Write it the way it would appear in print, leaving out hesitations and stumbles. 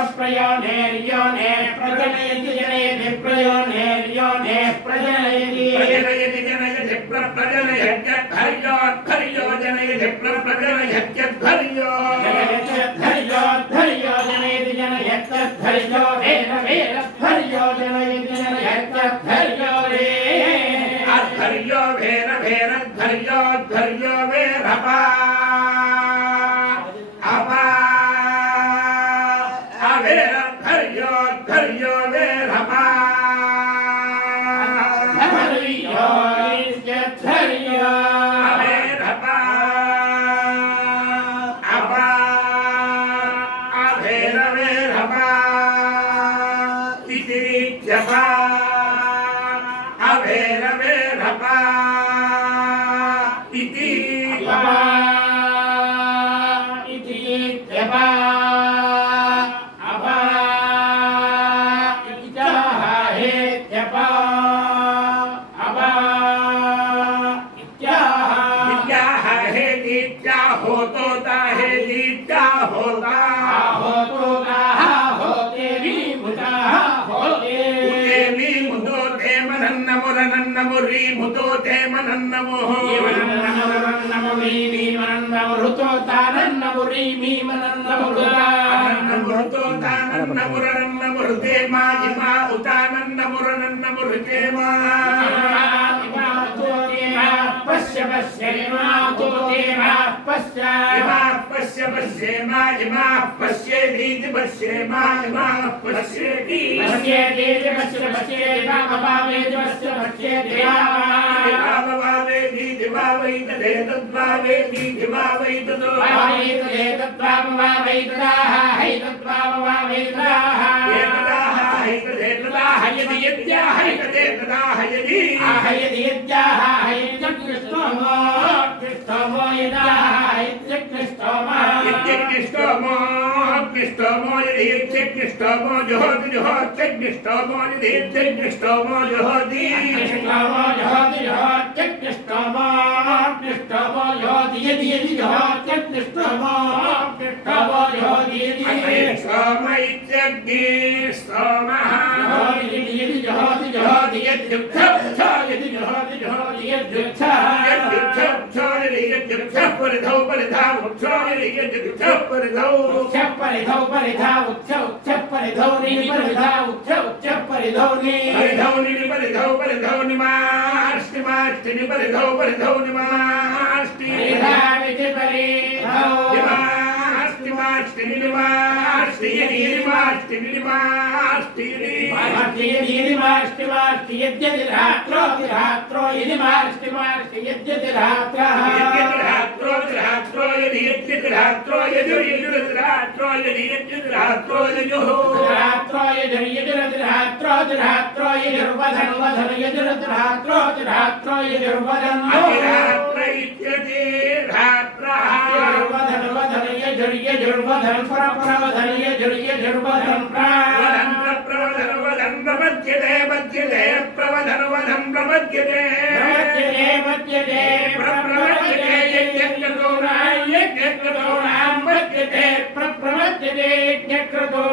प्रप्रयोनेर्योने प्रजनयति जनयति प्रयोनेर्योने प्रजनयति प्रजनयति जनयति प्रप्रजनयत्यद्धर्योद्धर्यो जनयति प्रप्रजनयत्यद्धर्यो धर्यो जनयति जनयत्यद्धर्यो वेद वेदद्धर्यो जनयति जनयत्यद्धर्यो रे अद्धर्यो वेद वेदद्धर्योद्धर्यो वेरपा अपा अवेरद्धर्योद्धर्यो वेरपा धर्यो नित्यद्धर्यो अवेरपा अपा अवेरवेरपा इति जपा अवेरवेरपा इति नन्नमुरी मुतो ते मनन्नमो नन्नमुरी मी मनन्नमु रुतो तानन्नमुरी मी मनन्नमु रुतो तानन्नमुरन्नमुरुते माजिमा उतानन्नमुरन्नमुरुते मा पश्य पश्य मा तो ते मा पश्य पश्य पश्य मा जिमा पश्य दीज पश्य मा जिमा पश्य दी पश्य दीज पश्य पश्य मा बाबा वेज पश्य पश्य देवा बाबा वे दीज बावै तदे तद्वावे दीज बावै तदो बावै तदे तद्वावा वै तदाह है तद्वावा वै तदाह एकदाह है तदे तदाह यदि यद्याह है तदे तदाह यदि यदि यद्याह है कृष्णमो कृष्णमो यदाह कृष्णमो कृष्णमो कृष्णमो यदि कृष्णमो जोहति जोहति कृष्णमो यदि कृष्णमो जोहति कृष्णमो जोहति जोहति कृष्णमो कृष्णमो जोहति यदि यदि जोहति कृष्णमो कृष्णमो जोहति यदि सोमैत्यग्नि सोमः यदि यदि जोहति जोहति यद्युक्थ यदि जोहति जोहति यद्युक्थ परिधौ परिधाव परिधौ परिधौ परिधाव परिधौ नी परिधाव परिधौ नी परिधौ निमाष्टि माष्टि परिधौ परिधौ निमाष्टि परिधाविति परिधौ निमाष्टि माष्टि निमाष्टि निमाष्टि निमाष्टि माष्टि माष्टि यद्यति रात्रो रात्रो यदि माष्टि माष्टि यद्यति रात्रः रात्रो रात्रो यदि यद्यति रात्रो यदि रात्रो यदि यद्यति रात्रो यदि रात्रो यदि यदि रात्रो रात्रो यदि वदन वदन यदि रात्रो रात्रो यदि वदन रात्र इत्यति रात्रः वदन वदन यदि यदि वदन परवदन यदि यदि वदन प्रवदन वदन प्रपद्यते पद्यते प्रवदन वदन प्रपद्यते पद्यते प्रवद्यते यज्ञकृतो नाम यज्ञकृतो नाम पद्यते प्रवद्यते यज्ञकृतो